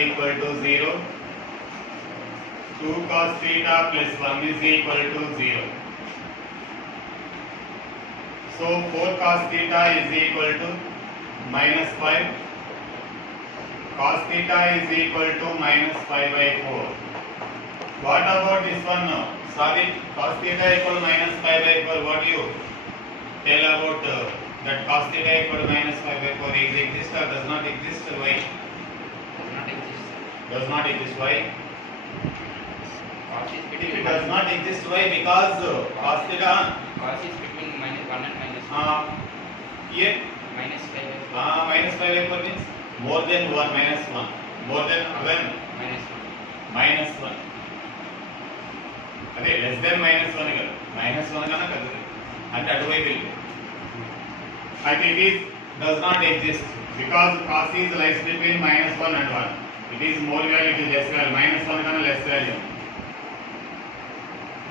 equal to 0. 2 cos theta plus 1 is equal to 0. So 4 cos theta is equal to minus 5. Cos theta is equal to minus 5 by 4. What about this one now? Sorry, cos theta equal to minus 5 by 4. What do you tell about that cos theta equal to minus 5 by 4 is exist or does not exist? Why? Does not exist. Why? It does not exist. Why? Because cos theta. Cos is between minus 1 and minus 1. Here. Minus 5 by 4. Minus 5 by 4 means more than 1 minus 1. More than 11. Minus 1. Minus 1. అదే less than minus 1 కదా. Minus 1 కన్నా పెద్దది. అంటే అటువైపు వెళ్ళి. అయితే it is does not exist because cos is lies between minus 1 and 1. It is more value, it is less value. Minus 1 kana less value.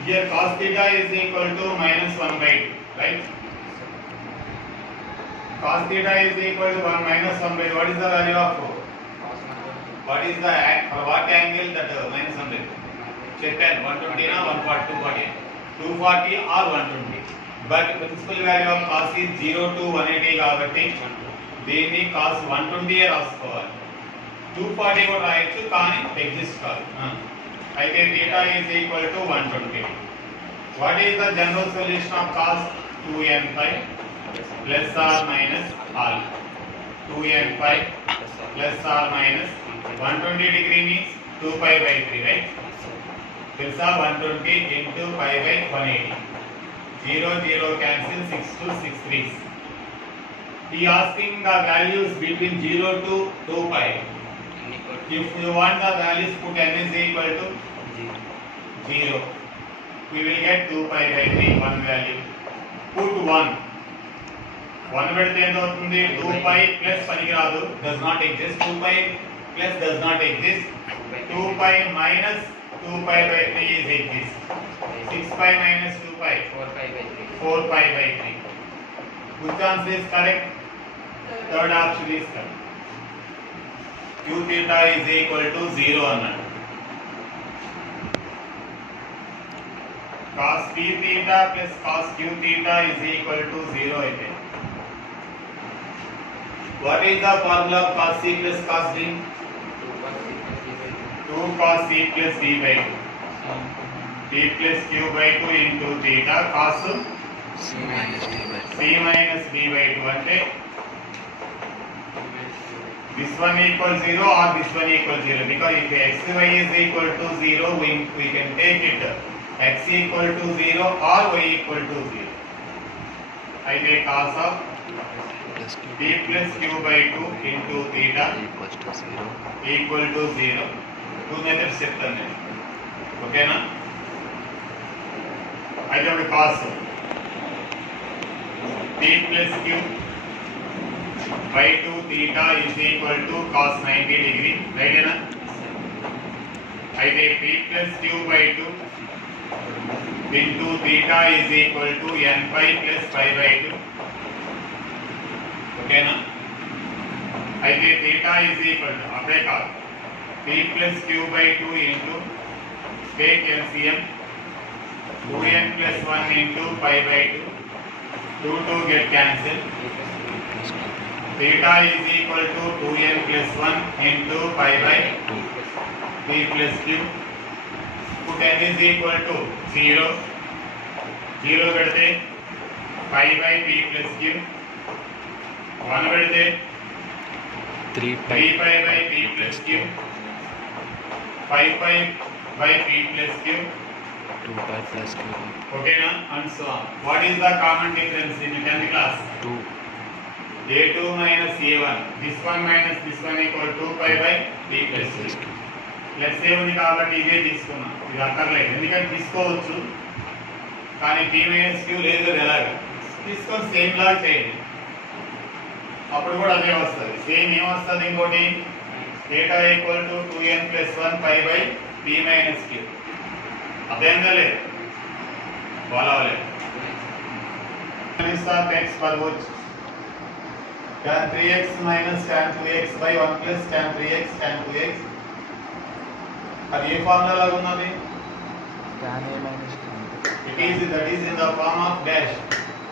Here cos theta is equal to minus 1 by 2, right? Cos theta is equal to 1 minus 1 by 2. What is the value of? What is the what angle that minus 1 by 2? Check 120 na 140, 240, 240 or 120. But principal value of cos is 0 to 180 కాబట్టి దీన్ని cos 120 రాసుకోవాలి. 240 కూడా రాయొచ్చు కానీ exist కాదు. అయితే theta is equal to 120. What is the general solution of cos 2n pi plus or minus alpha? 2n pi plus or minus 120 degree means 2 pi by 3, right? Plus 120 into pi by 180. 0 0 cancel, 6 to 6 3s. He asking the values between 0 to 2 pi. If you want the values, put n is equal to 0. We will get 2 pi by 3, one value. Put 1. 1 పెడితే ఎంత అవుతుంది? 2 pi plus పనికి రాదు, does not exist. 2 pi plus does not exist. 2 pi minus 2 pi by 3 is exist. 6 pi minus 2 pi. 4 pi by 3. 4 pi by 3. Which answer is correct? Third option is correct. Q theta is equal to 0 అన్నాడు. Cos P theta plus cos Q theta is equal to 0 అయితే. What is the formula of cos C plus cos D? 2 cos C plus D by 2. P plus Q by 2 into theta cos C minus D by 2 అంటే this one equal 0 or this one equal 0, because if xy is equal to 0 we can take it x equal to 0 or y equal to 0. అయితే cos of d plus q by 2 into theta equal to 0. Two methods చెప్తాను నేను, ఓకేనా? అయితే ఇప్పుడు cos d plus q by 2 theta is equal to cos 90 degree, right na? అయితే p plus q by 2 into theta is equal to n pi plus pi by 2, ఓకేనా? అయితే theta is equal to అప్పుడే కాదు, p plus q by 2 into take LCM 2n plus 1 into pi by 2, 2 get cancel. Theta is equal to 2n plus 1 into pi by 2 p plus q. Put n is equal to 0. 0 పెడితే pi by p plus q. 1 పెడితే 3 pi by p plus q. 5 pi by p plus q. 2 pi plus q. Okay na? And so on. What is the common difference in 10th class? 2. a2 minus a1. This one minus this one equal to 2 pi by p plus q. Plus a ఉంది కాబట్టి ఇదే తీసుకున్నాం, ఇది అక్కర్లేదు. ఎందుకంటే తీసుకోవచ్చు కానీ p minus q లేదు, ఎలాగా తీసుకొని సేమ్ లాగా చేయండి, అప్పుడు కూడా అదే వస్తుంది. సేమ్ ఏమొస్తుంది? ఇంకోటి theta equal to 2n plus 1 pi by p minus q. అదేందా లేదు బాలవలే of x for which tan 3x minus tan 2x by 1 plus tan 3x tan 2x. అది ఏ ఫార్ములా లాగా ఉన్నది? tan a minus that is in the form of dash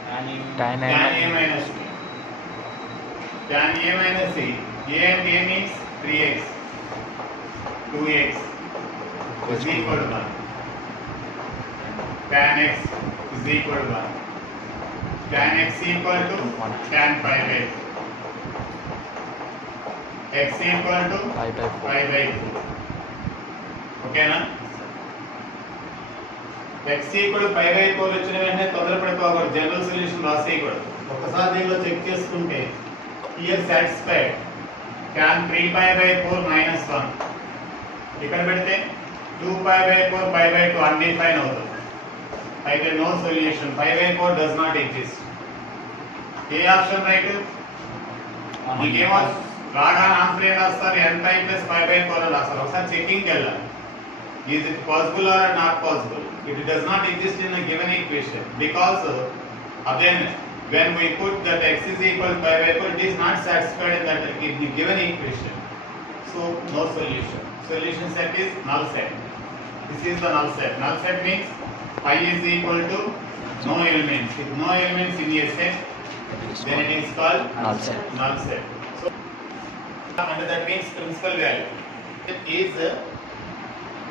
tan a tan a minus b. Tan a minus c. A and a means 3x 2x is equal to 1. Tan x is equal to 1. Tan x equal to tan pi by 2. X equal to pi by 4. pi by 2. ఓకేనా? x equal to pi by 4 వచ్చిన వెంటనే తొందరపడిపోకూడదు, general solution రాసేయకూడదు. ఒకసారి దీనిలో check చేసుకుంటే here satisfied tan 3 pi by 4 minus 1 ఇక్కడ పెడితే 2 pi by 4 pi by 2 undefined అవుతుంది. అయితే no solution. pi by 4 does not exist. A option right? మీకేమో రాగా ఆన్సర్ ఏం రాస్తారు? n pi plus pi by 4 అని రాస్తారు. ఒకసారి చెకింగ్కి వెళ్ళాలి. Is it possible or not possible? It does not exist in a given equation because again when we put that x is equal to pi by 4, it is not satisfied in that in the given equation. So no solution. Solution set is null set. This is the null set. Null set means pi is equal to no elements. If no elements in a set, then it is called null set. Null set. So and that means principal value. It is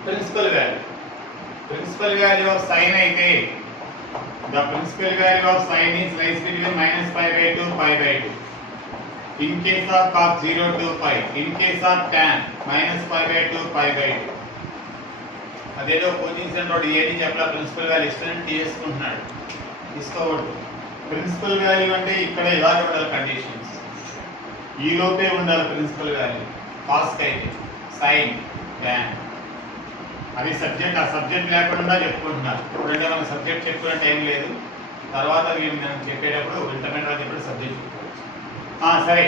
principal value. Principal value of sin అయితే the principal value of sin is lies between minus pi by 2 pi by 2. In case of cos 0 to pi, in case of tan minus pi by 2 pi by 2. అదేదో coaching centre ఏది చెప్పలా principal value ఇస్తానని తీసుకుంటున్నాడు. తీసుకోవద్దు. Principal value అంటే ఇక్కడ ఇలాగే ఉండాలి కండిషన్స్. ఈ లోపే ఉండాలి ప్రిన్సిపల్ వాల్యూ. కాస్కి అయితే సైన్ ట్యాన్ అది సబ్జెక్ట్, ఆ సబ్జెక్ట్ లేకుండా చెప్పుకుంటున్నారు. ఇప్పుడంటే మనకు సబ్జెక్ట్ చెప్పుకునే టైం లేదు. తర్వాత నేను చెప్పేటప్పుడు ఇంటర్మీడియట్ చెప్పేటప్పుడు సబ్జెక్ట్ చెప్పుకోవచ్చు. సరే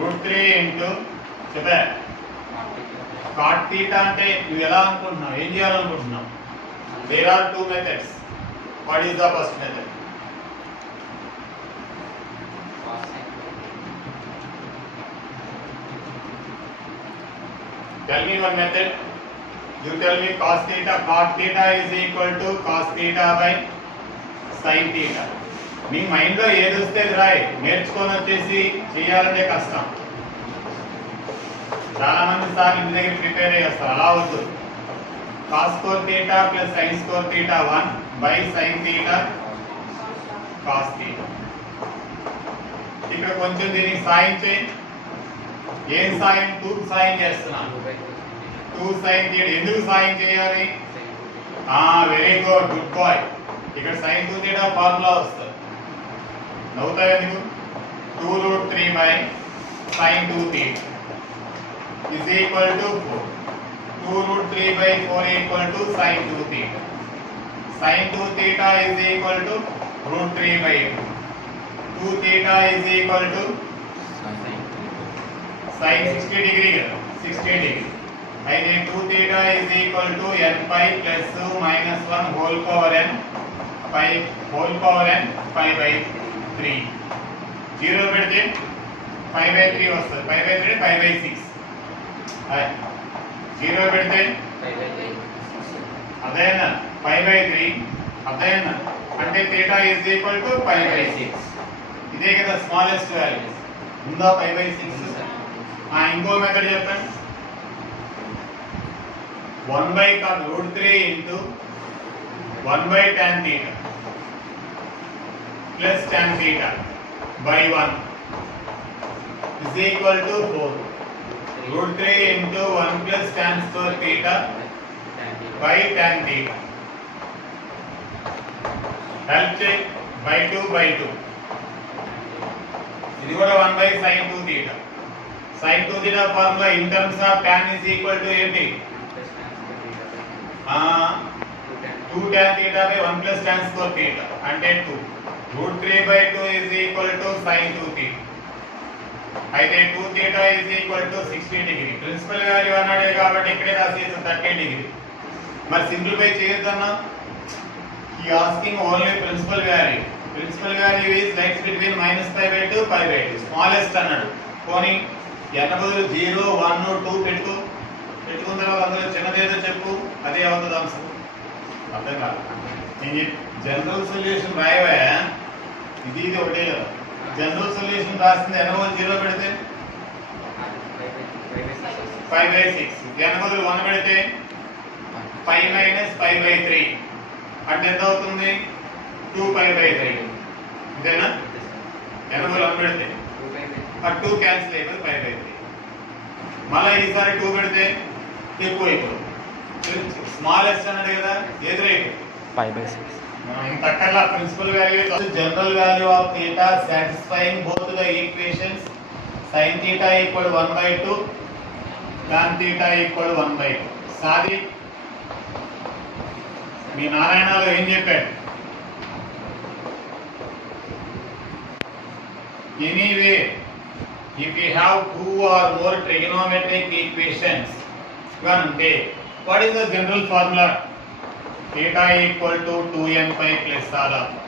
√3 ఇంటూ చెప్పా cot theta అంటే నువ్వు ఎలా అనుకుంటున్నావు, ఏం చేయాలనుకుంటున్నావు? There are two methods. What is the first method? Tell me one method. You tell me cos theta. Cot theta is equal to cos theta by sin theta. మీ మైండ్లో ఏది వస్తే రాయ్, నేర్చుకొని వచ్చేసి చేయాలంటే కష్టం. చాలా మంది సార్ ఇంటి దగ్గర ప్రిపేర్ చేస్తారు, అలా వద్దు. cos square theta plus sin square theta 1 by sin theta cos theta. ఇక్కడ కొంచెం దీనికి సాయం చేయి. ఏం సాయం? 2 సాయం చేస్తున్నాను. 2 sin theta. ఎందుకు సాయం చేయాలి? Very good, good boy. ఇక్కడ sin 2 theta ఫార్ములా వస్తుంది. నవ్వుతావు ఎందుకు? 2√3 by sin 2 theta is equal to 4. 2√3 by 4 equal to sin 2 theta. Sin 2 theta is equal to √3 by 2. 2 theta is equal to sin 60 degree కదా, 60 degree. అయితే 2 theta is equal to n pi plus minus 1 whole power n pi pi by 3. 0 పెడితే pi by 3 వస్తుంది. pi by 3 pi by 6. 0 పెడితే అదేనా pi by 3 అదేనా అంటే theta is equal to pi by 6. ఇదే కదా స్మాలెస్ట్ వాల్యూ ఉందా? pi by 6. ఇంకో మెథడ్ చెప్పండి. 1 by √3 into 1 by tan theta plus tan theta by 1 is equal to 4. √3 into 1 plus tan square theta by tan theta. Help check by 2 by 2. ఇది కూడా 1 by sin 2 theta. sin 2 theta formula in terms of tan is equal to ఏంటి? 2 tan theta by 1 plus tan square theta అంటే 2. √3 by 2 is equal to sin 2 theta. అయితే 2 theta is equal to 60 degree. Principal value అన్నాడే కాబట్టి ఇక్కడే రాసేసి 30 degree. మరి simplify చేయొద్దన్నా ఈ asking only principal value. Principal value is likes between -π/2 π/2 smallest అన్నాడు. పోనీ n బదులు 0 1 2 పెట్టుకున్న తర్వాత అందులో చిన్నదేదో చెప్పు, అదే అవుతుంది ఆన్సర్. అర్థం కాదు. జనరల్ సొల్యూషన్ రాయవా, ఇది ఒకటే కదా. జనరల్ సొల్యూషన్ రాసింది n బదులు 0 పెడితే 5/6, n బదులు 1 పెడితే π - π/3 అంటే ఎంత అవుతుంది? 2π/3. ఇదేనా? n బదులు 1 పెడితే ఆ 2 క్యాన్సిల్ అయిపోయి π/3. మళ్ళీ ఈసారి 2 పెడితే ఎక్కువ అయిపోతుంది. స్మాలెస్ట్ అన్నాడు కదా, ఎదురైపు 5/6. ఇంతకల్లా principal value general value of theta satisfying both the equations sin theta equal 1/2 tan theta equal 1/2. సాది మీ నారాయణలో ఏం చెప్పాడు? Anyway if we have two or more trigonometric equations అంటే what is the general formula? Theta equal to 2n pi plus alpha.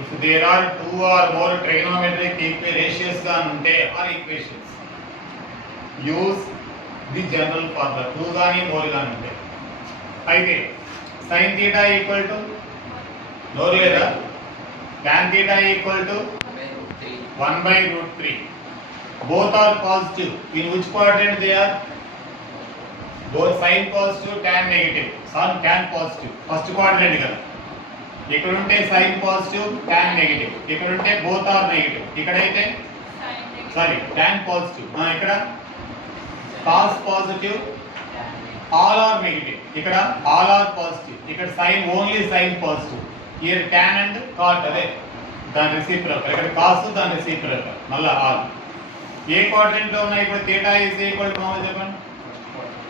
If there are two or more trigonometric ratios ga unte or equations, use the general formula. 2 gaani more gaani unte aithe sin theta equal to no leda tan theta equal to 1/√3. Both are positive. In which quadrant they are? Both sin positive, tan negative. Tan positive. First quadrant కదా. ఇక్కడ ఉంటే sin positive, tan negative. ఇక్కడ ఉంటే both are negative. ఇక్కడైతే sorry tan positive. ఇక్కడ cos positive, all are negative. ఇక్కడ all are positive. ఇక్కడ sin only sin positive. Here tan and cot అదే దాని రెసిప్రోకల్. ఇక్కడ cos దాని రెసిప్రోకల్. మళ్ళా all. ఏ క్వాడ్రంట్ లో ఉన్నాయి ఇప్పుడు? theta is equal to మామూలు చెప్పండి.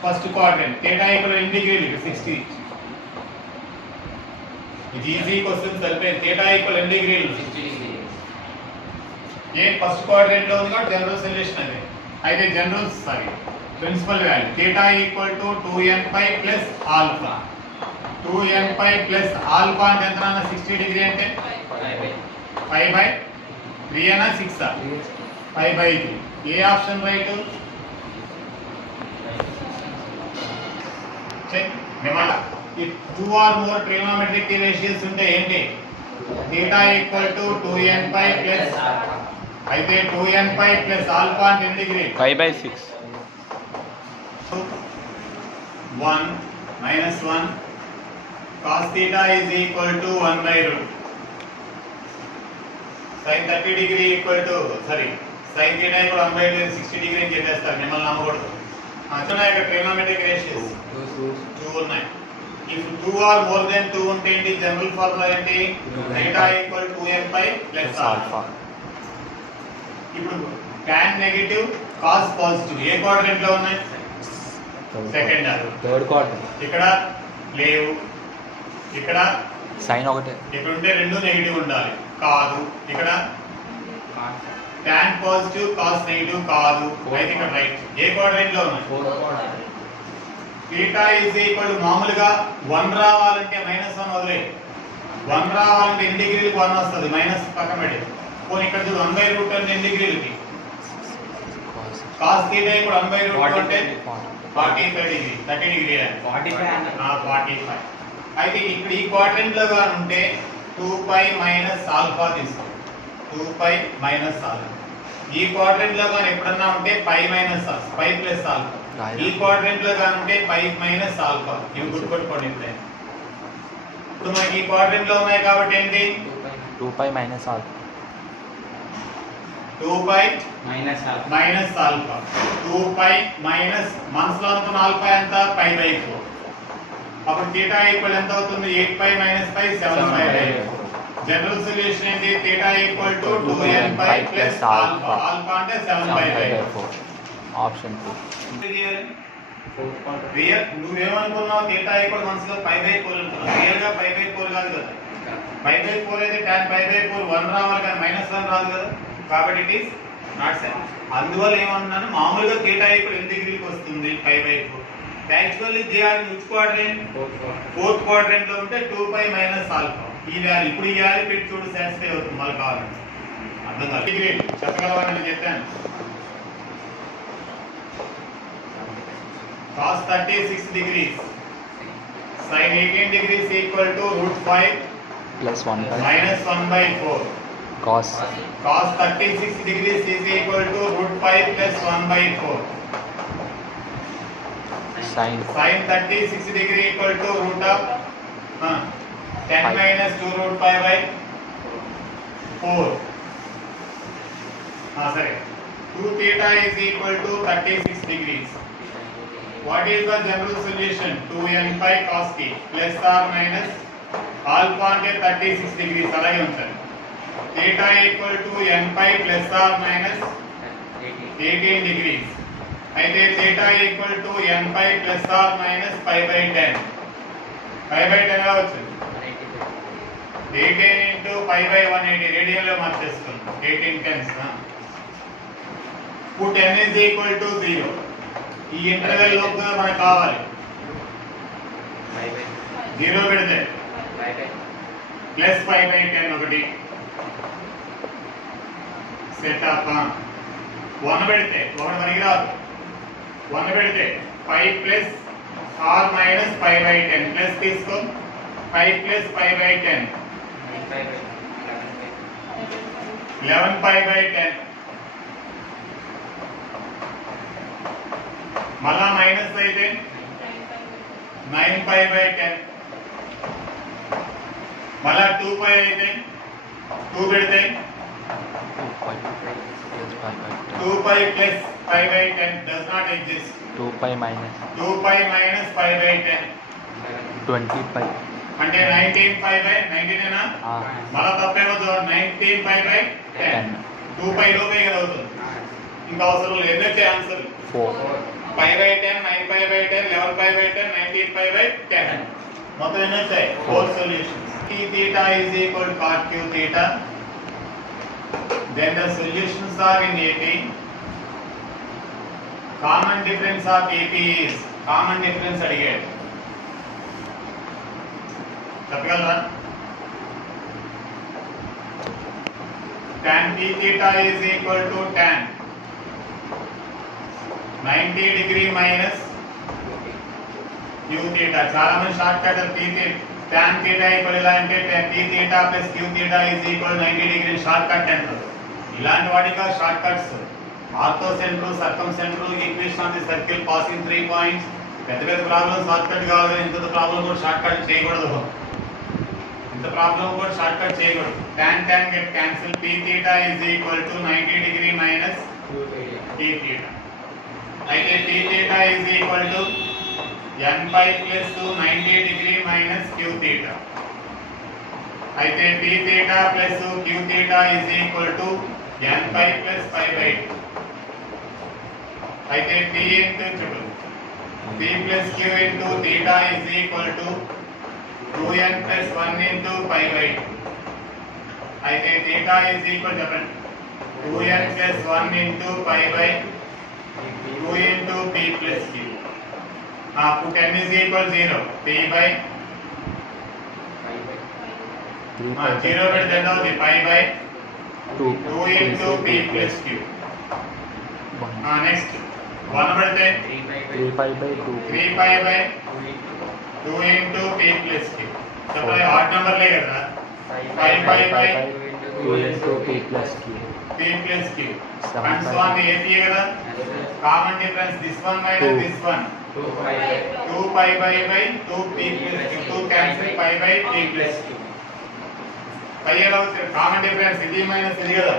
First quadrant theta equal to integral 60. ఇది ఈజీ క్వశ్చన్ సరిపోయింది. theta equal integral 60. ఏ ఫస్ట్ క్వాడ్రంట్ లో ఉంది కాబట్టి జనరల్ సొల్యూషన్ అదే. అయితే general sorry principal value theta equal to 2n pi plus alpha. 2n pi plus alpha అంటే ఎంత అన్న? 60 డిగ్రీ అంటే 5/3 అనా 6 ఆ? 5/3. ఏ ఆప్షన్ రైట్? మిమ్మల్ని ఈ 2 or more trigonometric ratios ఉంటే ఏంటి? theta equal to 2n pi plus అయితే 2n pi plus alpha అంటే ఎన్ని degree? 5/6. 1 minus 1 cos theta is equal to 1/√. sin 30 degree equal to sorry sin theta equal 1/2 60 degree అని చెప్పేస్తారు. మిమ్మల్ని నమ్మకూడదు. అంచనా యొక్క ట్రిగోనోమెట్రిక్ రేషియోస్ 2 ఉన్నాయి. ఇఫ్ 2 or more than 2 ఉంటే ఏంటి? జనరల్ ఫార్ములా ఏంటి? theta equal to 2n pi plus alpha. ఇప్పుడు tan నెగటివ్ cos పాజిటివ్ ఏ క్వాడ్రంట్ లో ఉన్నాయి? Second or third quadrant. ఇక్కడ లేవు, ఇక్కడ సైన్ ఒకటే. ఇక్కడ ఉంటే రెండు నెగటివ్ ఉండాలి. కాదు. ఇక్కడ tan పాజిటివ్ cos నెగటివ్ కాదు. అయితే ఇక్కడ రైట్. ఏ క్వాడ్రంట్ లో ఉన్నాయి? theta is equal to మామూలుగా 1 రావాలంటే -1 వదిలే. 1 రావాలంటే ఎన్ని డిగ్రీలకు 1 వస్తుంది? మైనస్ పక్కన పెట్టి పోనీ ఇక్కడ చూడు 1/√2 అంటే ఎన్ని డిగ్రీలకి? cos theta ఇప్పుడు 1/√2 అంటే 45 డిగ్రీ 30 డిగ్రీ 45. అయితే ఇక్కడ ఈ క్వాడ్రంట్ లో గాని ఉంటే 2π మైనస్ ఆల్ఫా తీసుకో. 2π మైనస్ ఆల్ఫా. ఈ క్వాడ్రంట్ లో గాని ఎప్పుడన్నా ఉంటే π మైనస్ ఆల్ఫా, π ప్లస్ ఆల్ఫా. ఈ క్వాడ్రంట్ లో గాని ఉంటే π మైనస్ ఆల్ఫా. ఇవి గుర్తుపెట్టుకోండి. ఇప్పుడు మనకి ఈ క్వాడ్రంట్ లో ఉన్నాయి కాబట్టి ఏంటి? 2π minus alpha. 2π minus alpha. 2π minus మనసులో అనుకున్న ఆల్ఫా ఎంత? π/4. అప్పుడు theta ఈక్వల్ ఎంత అవుతుంది? 8π మైనస్ π 7π/4. జనరల్ సొల్యూషన్ ఏంటి? theta equal to 2n pi plus alpha. Alpha అంటే 7π/4. ఆప్షన్ 2. రియల్ నువ్వేమనుకున్నావు? theta ఈక్వల్ మనసులో π/4 అనుకున్నావు. రియల్ గా π/4 కాదు కదా. π/4 అయితే tan π/4 1 రావాలి కానీ -1 రాదు కదా. కాబట్టి ఇట్ ఈస్ నాట్ సైన్. అందువల్ల ఏమన్నాను, మామూలుగా తీటా ఇప్పుడు ఎన్ని డిగ్రీకి వస్తుంది, పై వైపు. Actually they are which quadrant, fourth quadrant లో ఉంటే 2π మైనస్ ఆల్ఫా. ఈ వాల్యూ ఇప్పుడు ఈ వాల్యూ పెట్టి చూడు, సాటిస్ఫై అవుతుంది. మళ్ళీ కావాలంటే అర్థం కాదు. డిగ్రీ చెప్పగలవని నేను చెప్పాను. cos 36 degrees sin 18 degrees equal to √5 plus 1 minus 1/4. Cos Cos 36 degrees is equal to √5 plus 1/4. Sine Sin 36 degree equal to root of 10 Five. minus 2 √5/4. Sorry. 2 theta is equal to 36 degrees. What is the general solution? 2n pi cos t plus or minus alpha అంటే 36 degrees అలాగే ఉంటుంది. Theta equal to n pi plus or minus 18 degrees. అయితే theta equal to n pi plus or minus pi by 10. pi by 10 గా వచ్చింది. 18 into pi by 180 radian లో మార్చేసుకుందాం. 18 tens. Put n is equal to 0. ఈ interval లోపు మనకు కావాలి. 0 పెడితే plus 5/10 ఒకటి సెట్ అప్. 1 పెడితే 1 మనకి రాదు. 1 పెడితే 5 ప్లస్ ఆర్ మైనస్ 5/10 ప్లస్ తీసుకో. 5 ప్లస్ 5/10 11 5/10. మళ్ళా మైనస్ అయితే 9 5/10. మళ్ళా 2π అయితే 2 పెడితే 2π plus 5/10 does not exist. 2π minus 2π minus 5/10 20π అంటే 19 19 ఏనా? మళ్ళా తప్పేమవుతుంది, 19 5/10. 2π లోపే కదా అవుతుంది. ఇంకా అవసరం లేదు. ఎన్నొచ్చే ఆన్సర్? 4 5/10, 9 5/10, 11 5/10, 19 5/10. మొత్తం ఎన్ని వచ్చాయి? 4 solutions. T theta is equal to cot q theta. Then the solutions are in AP. Common difference of AP is, common difference అడిగాడు. చెప్పగలరా? Tan T theta is equal to tan 90 degree minus q theta. చాలా మంది short cut tan theta equal ఇలా అంటే T theta plus q theta is equal 90 degree short cut అంటారు. ఇలాంటి వాటిగా short cuts. Orthocentre, circumcentre, equation of the circle passing 3 points. పెద్ద పెద్ద problem short cut కావాలి. ఇంత ప్రాబ్లం కూడా షార్ట్ కట్ చేయకూడదు. ఇంత ప్రాబ్లం కూడా షార్ట్ కట్ చేయకూడదు. tan get cancel. T theta is equal to 90 degree minus T theta. అయితే T theta is equal to n pi plus 90 degree minus q theta. అయితే T theta plus q theta is equal to n pi plus pi by 2. అయితే T into T plus q into theta is equal to 2n plus 1 into pi by 2. అయితే theta is equal చెప్పండి 2n plus 1 into pi by 2 into p plus q. Put n is equal 0. p by 0 పెడితే ఎంత అవుతుంది? pi by 2 into p plus q. Next 1 పెడితే 3π by 2 3π by 2 into p plus q. చెప్పండి, add నెంబర్లే కదా. 5π by 2 into p plus q. p plus q. And so on AP కదా. Common difference this one minus this one. 2π by 2p plus q. 2 cancel pi by p plus q. పై ఎలా వచ్చారు? Common difference ఇది minus ఇది కదా.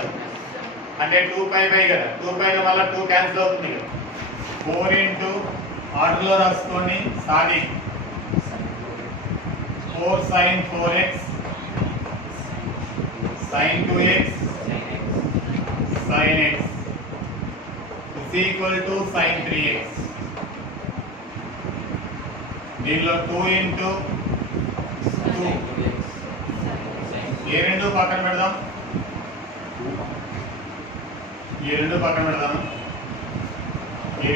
అంటే 2π by కదా. 2π లో మళ్ళీ 2 క్యాన్సిల్ అవుతుంది కదా. 4 into ఆర్డర్లో రాసుకొని సాది 4 sin 4x sin 2x sin x is equal to sin 3x. దీనిలో 2 into 2 ఏ రెండు పక్కన పెడదాం. ఈ రెండు పక్కన పెడదాము. ఈ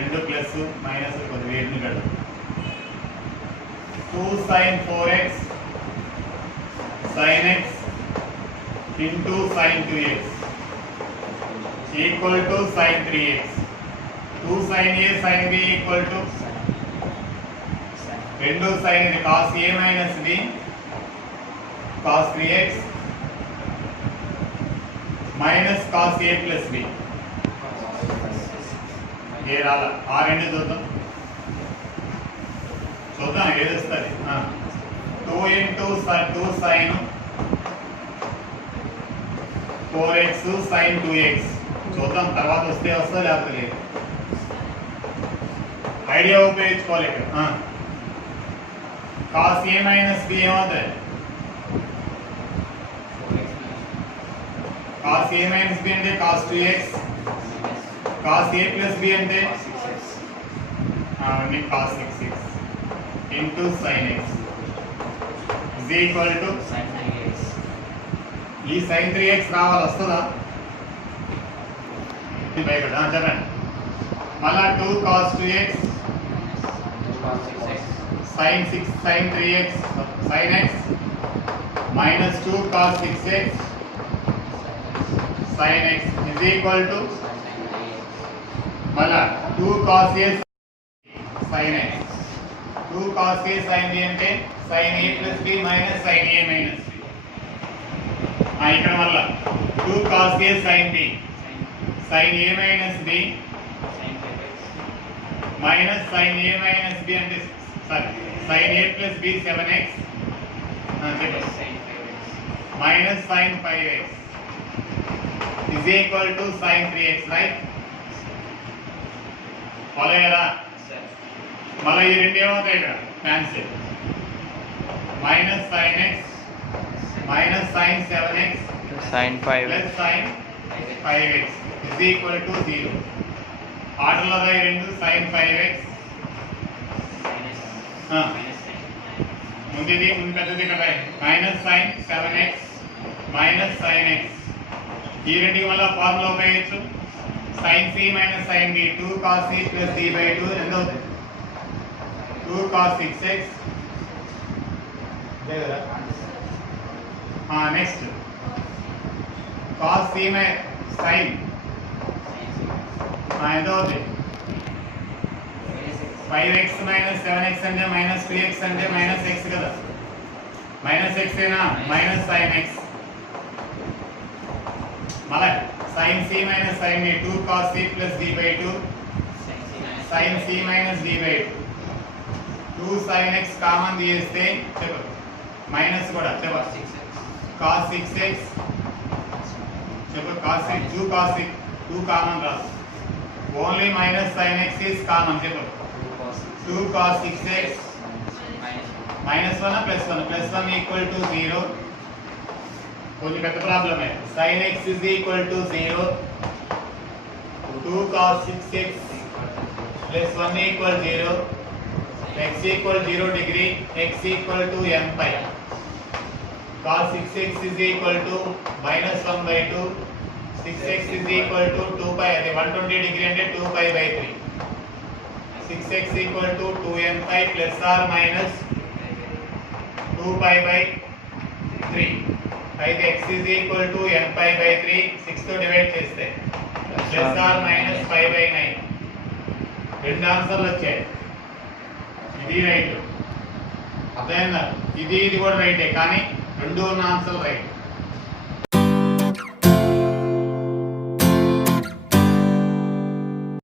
రెండు ప్లస్ మైనస్ కొద్దిగా ఈ రెండు పెడదాం. 2 sin 4x sin x into sin 2x equal to sin 3x. 2 sin a sin b equal to 2 sin ఇది cos a minus b cos 3x minus cos a plus b. ఏ రాలా ఆ రెండు చూద్దాం ఏది వస్తుంది. 2 into 2 sin 4x sin 2x చూద్దాం తర్వాత వస్తే వస్తా లేకపోతే లేదు. ఐడియా ఉపయోగించుకోవాలి ఇక్కడ. cos a minus b ఏమవుతుంది? cos a minus b అంటే cos 2x, cos a plus b అంటే cos 6x into sin x is equal to ఈ sin 3x రావాలి వస్తుందా? చెప్పండి. మళ్ళా 2 cos 2x sin 3x sin x minus 2 cos 6x sin x is equal to మళ్ళా 2 cos a sin x. 2 cos a sin b అంటే sin a plus b minus sin a minus b. ఇక్కడ మళ్ళా 2 cos a sin b sin a minus b minus sin a minus b అంటే sorry sin a plus b 7x minus sin 5x is equal to sin 3x, right? ఫాలోయరా? మళ్ళీ ఈ రెండు ఏమవుతాయి ఇక్కడ cancel. Minus sin x minus sin 7x sin 5 plus sin 5x is equal to 0. ఆర్డర్లో ఈ రెండు sin 5x ముందు పెద్దది ఇక్కడ minus sin 7x minus sin x. ఈ రెండుకి మళ్ళీ ఫార్ములా ఉపయోగించు. sin c minus sin b 2 cos c plus d by 2 ఎంత అవుతుంది? 2 cos 6x. Next cos c sin ఎంత అవుతుంది? 5x minus 7x అంటే minus 2x అంటే minus x కదా. minus x ఏనా? minus sin x. మళ్ళీ sin c minus sin b 2 cos c plus d by 2 sin c minus d by 2 sin x common తీస్తే చెప్పు minus కూడా చెప్పు cos 6x చెప్పు cos 6 2 cos 6 2 కామన్ రాసు. Only minus sin x is common చెప్పు 2 cos 6x minus 1 plus 1 plus 1 equal to 0. కొంచెం పెద్ద ప్రాబ్లమే. sin x is equal to 0. 2 cos 6x plus 1 equal 0. x equal 0 degree. x equal to n pi. cos 6x is equal to minus 1 by 2. 6x is equal to 2 pi. అది 120 degree అంటే 2 pi by 3. 6x equal to 2n pi plus or minus 2 pi by 3. అయితే x is equal to n pi by 3 6 తో divide చేస్తే plus are minus 5 by 9. రెండు ఆన్సర్లు వచ్చాయి. ఇది right. అర్థమైందా? ఇది కూడా రైటే కానీ రెండు ఉన్న ఆన్సర్ రైట్.